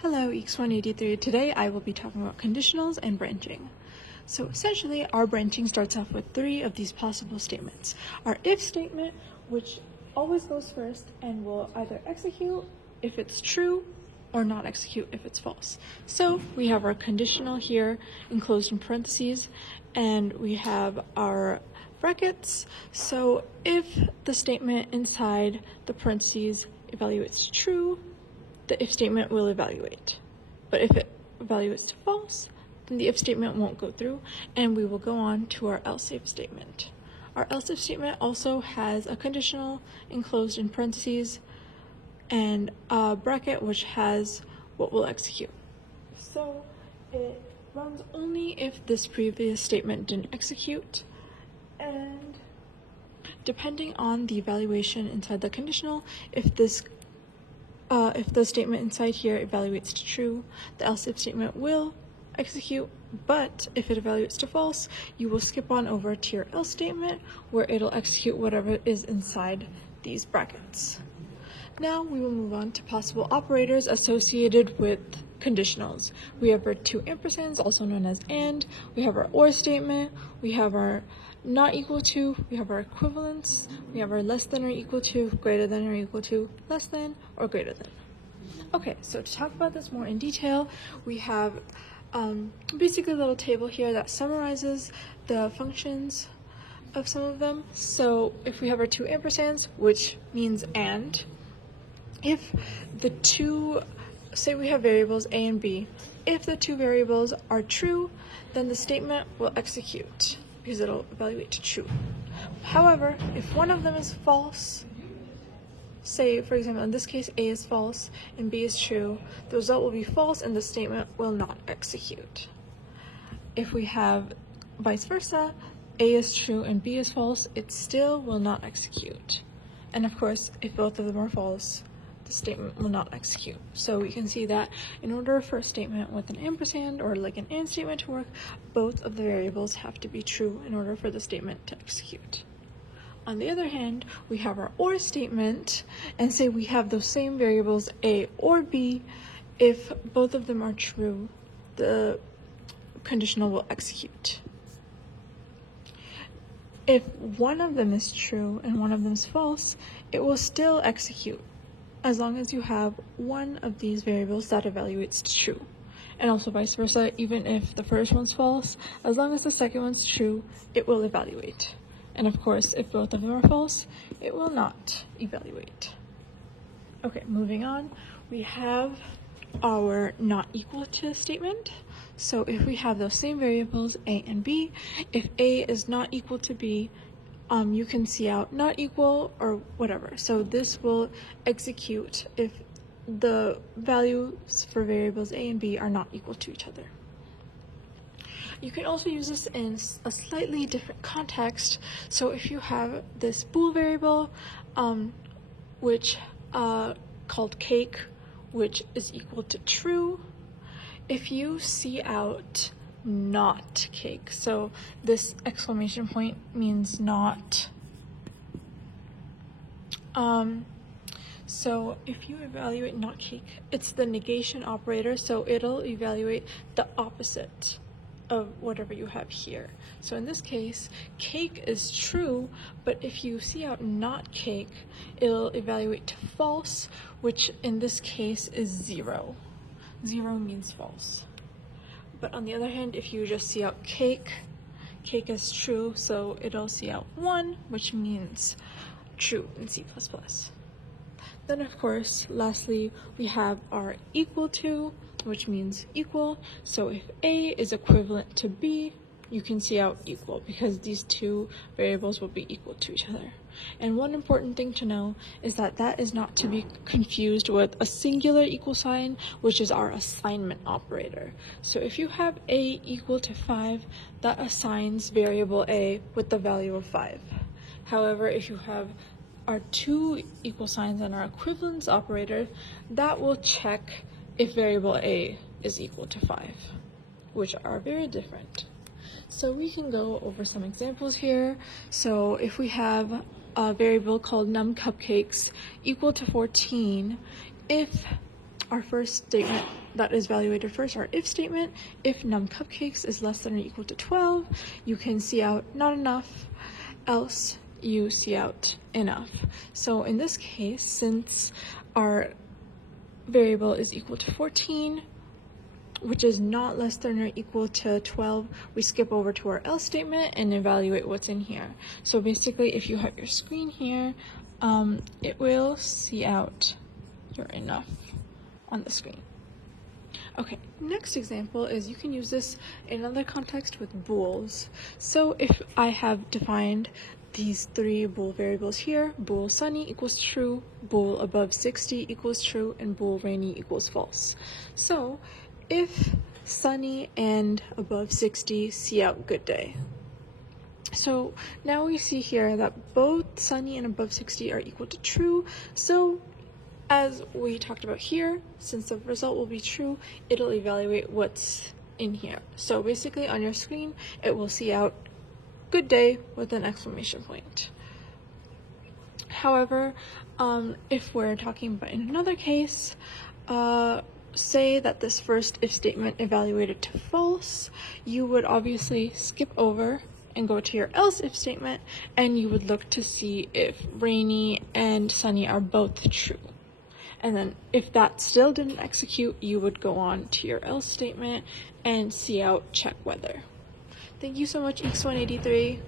Hello, EX183. Today I will be talking about conditionals and branching. So essentially, our branching starts off with three of these possible statements. Our if statement, which always goes first and will either execute if it's true or not execute if it's false. So we have our conditional here enclosed in parentheses, and we have our brackets. So if the statement inside the parentheses evaluates true, the if statement will evaluate. But if it evaluates to false, then the if statement won't go through, and we will go on to our else if statement. Our else if statement also has a conditional enclosed in parentheses and a bracket which has what will execute. So it runs only if this previous statement didn't execute, and depending on the evaluation inside the conditional, if the statement inside here evaluates to true, the else if statement will execute, but if it evaluates to false, you will skip on over to your else statement where it'll execute whatever is inside these brackets. Now we will move on to possible operators associated with conditionals. We have our two ampersands, also known as and, we have our or statement, we have our not equal to, we have our equivalence, we have our less than or equal to, greater than or equal to, less than, or greater than. Okay, so to talk about this more in detail, we have basically a little table here that summarizes the functions of some of them. So if we have our two ampersands, which means and, if the two, say we have variables a and b, if the two variables are true, then the statement will execute because it'll evaluate to true. However, if one of them is false, say for example in this case a is false and b is true, the result will be false and the statement will not execute. If we have vice versa, a is true and b is false, it still will not execute. And of course, if both of them are false, the statement will not execute. So we can see that in order for a statement with an ampersand or like an and statement to work, both of the variables have to be true in order for the statement to execute. On the other hand, we have our or statement, and say we have those same variables a or b. If both of them are true, the conditional will execute. If one of them is true and one of them is false, it will still execute as long as you have one of these variables that evaluates to true. And also vice versa, even if the first one's false, as long as the second one's true, it will evaluate. And of course, if both of them are false, it will not evaluate. Okay, moving on, we have our not equal to statement. So if we have those same variables a and b, if a is not equal to b, you can see out not equal or whatever. So this will execute if the values for variables a and b are not equal to each other. You can also use this in a slightly different context. So if you have this bool variable, which called cake, which is equal to true, if you see out not cake, so this exclamation point means not. So if you evaluate not cake, it's the negation operator, so it'll evaluate the opposite of whatever you have here. So in this case, cake is true, but if you see out not cake, it'll evaluate to false, which in this case is 0. 0 means false. But on the other hand, if you just see out cake, cake is true, so it'll see out 1, which means true in C++. Then of course, lastly, we have our equal to, which means equal. So if A is equivalent to B, you can see out equal because these two variables will be equal to each other. And one important thing to know is that that is not to be confused with a singular equal sign, which is our assignment operator. So if you have A equal to 5, that assigns variable A with the value of 5. However, if you have our two equal signs and our equivalence operator, that will check if variable A is equal to 5, which are very different. So we can go over some examples here. So if we have a variable called num cupcakes equal to 14, if our first statement that is evaluated first, our if statement. If num cupcakes is less than or equal to 12, you can see out not enough, else you see out enough. So in this case, since our variable is equal to 14, which is not less than or equal to 12, we skip over to our else statement and evaluate what's in here. So basically, if you have your screen here, it will see out your enough on the screen. Okay, next example is you can use this in another context with bools. So if I have defined these three bool variables here, bool sunny equals true, bool above 60 equals true, and bool rainy equals false. So if sunny and above 60 see out good day. So now we see here that both sunny and above 60 are equal to true. So as we talked about here, since the result will be true, it'll evaluate what's in here. So basically on your screen, it will see out good day with an exclamation point. However, if we're talking about in another case, say that this first if statement evaluated to false, you would obviously skip over and go to your else if statement, and you would look to see if rainy and sunny are both true. And then if that still didn't execute, you would go on to your else statement and see out check weather. Thank you so much, EECS 183.